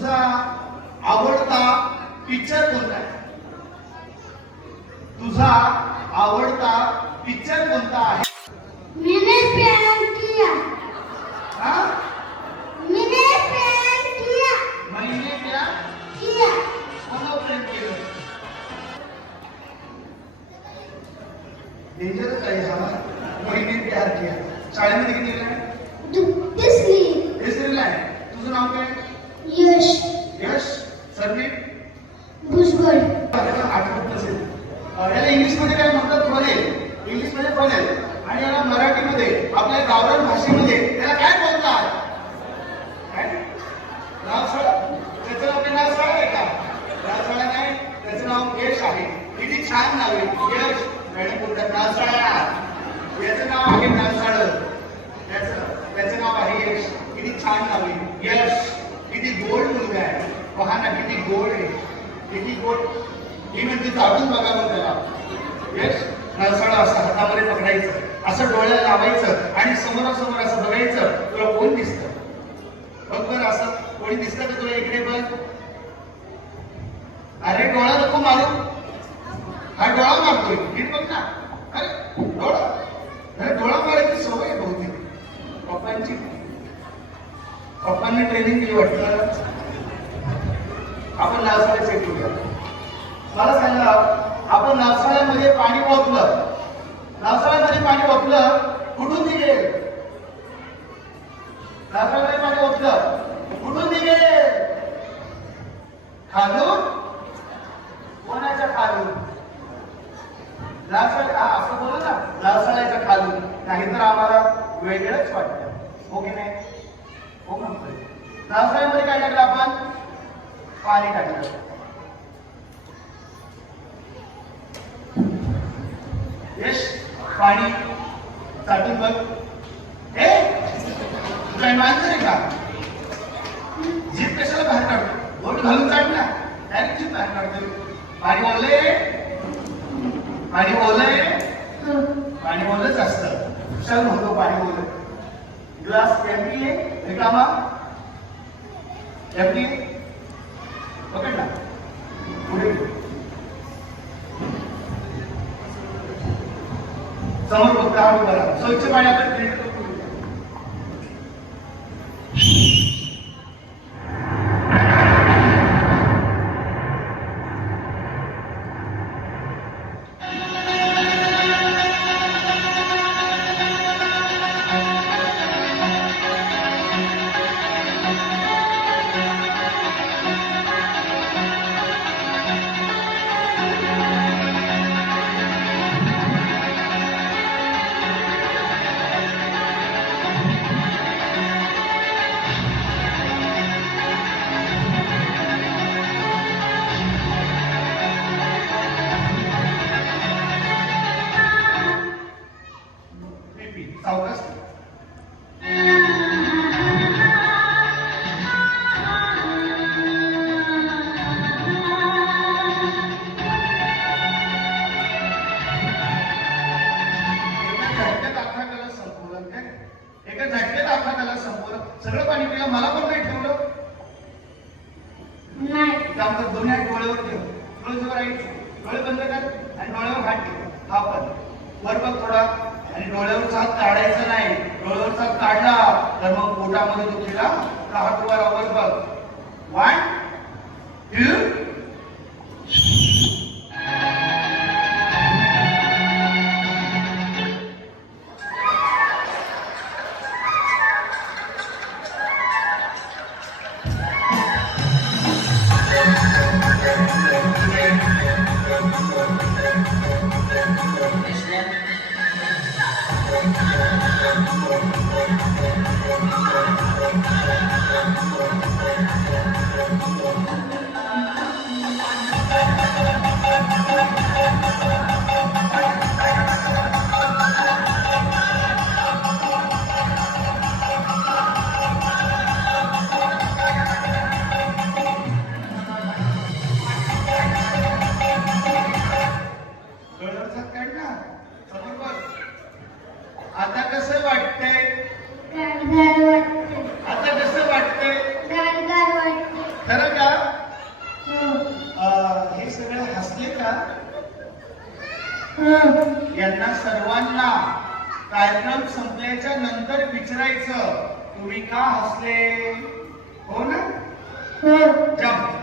तुझा आवडता पिक्चर कोणता आहे? तुझा आवडता पिक्चर कोणता आहे? मैंने प्यार किया। हा? मैंने प्यार किया। त्या किया? कोणावर प्रेम केलं डेंजरच आहे हा महिने प्यार किया। शाळेमध्ये किती गेला आपल्या गावरान भाषेमध्ये त्याला काय बोलतात काय? नाव सळ त्याचं नाव ते नाव सळ आहे का? नाव सळ नाही त्याचं नाव यश आहे. किती छान नाव आहे. यश. मॅडम बोलतात नाव याचं नाव आहे नाव सळ त्याचं त्याचं नाव आहे यश. किती छान नाव आहे. यश. किती गोड मुलगा आहे. पहा ना किती गोड आहे. किती गोड. ही म्हणजे चालून बघा बरं त्याला. यश नळसाळा असं हातामध्ये पकडायचं. असं डोळ्याला लावायचं आणि समोरासमोर असं बघायचं तुला कोण दिसतं? बघ असं कोणी दिसतं का तुला इकडे बघ. अरे डोळा नको मारू. हा डोळा मारतोय. नीट बघ ना. अरे डोळा. अरे डोळा मारायची सवय बहुतेक. पप्पांची. पप्पांनी ट्रेनिंग केली वाटतं. आपण नावसाळ्यात चेक करूया. मला सांगा आपण नावसाळ्यामध्ये पाणी ओतलं नावसाळ्यामध्ये पाणी ओतलं कुठून निघेल. नावसाळ्यामध्ये पाणी ओतलं कुठून निघेल. खालून कोणाच्या खालून? नावसाळ्या असं बोला ना. नावसाळ्याच्या खालून. नाहीतर आम्हाला वेगळंच वाटतं. हो की नाही? हो म्हणतोय. नावसाळ्यामध्ये काय टाकलं आपण? पाणी टाकलं. Yes. पाणी साठी बघ. ए काय मानत आहे का? जीप कशाला बाहेर काढतो बोट घालून काढ ना. डायरेक्ट जीप बाहेर काढतो पाणी ओले. पाणी ओले. पाणी ओलच असतं. कशाला म्हणतो पाणी ओलं. ग्लास एमटी आहे. रिकामा एमटी समोर फक्त हा उभा स्वच्छ पाणी आपण सगळं पाणी पिलं मला पण नाही. ठेवलं कर दोन्ही डोळ्यावर ठेव. युअर आईज डोळे बंद कर आणि डोळ्यावर हात ठेव. हा पण. वर बघ थोडा. आणि डोळ्यावर हात काढायचा नाही. डोळ्यावर हात काढला तर मग पोटामध्ये दुखीला हात वर बघ. वन टू यांना सर्वांना कार्यक्रम संपल्याच्या नंतर विचारायचं तुम्ही का हसले? हो ना? जब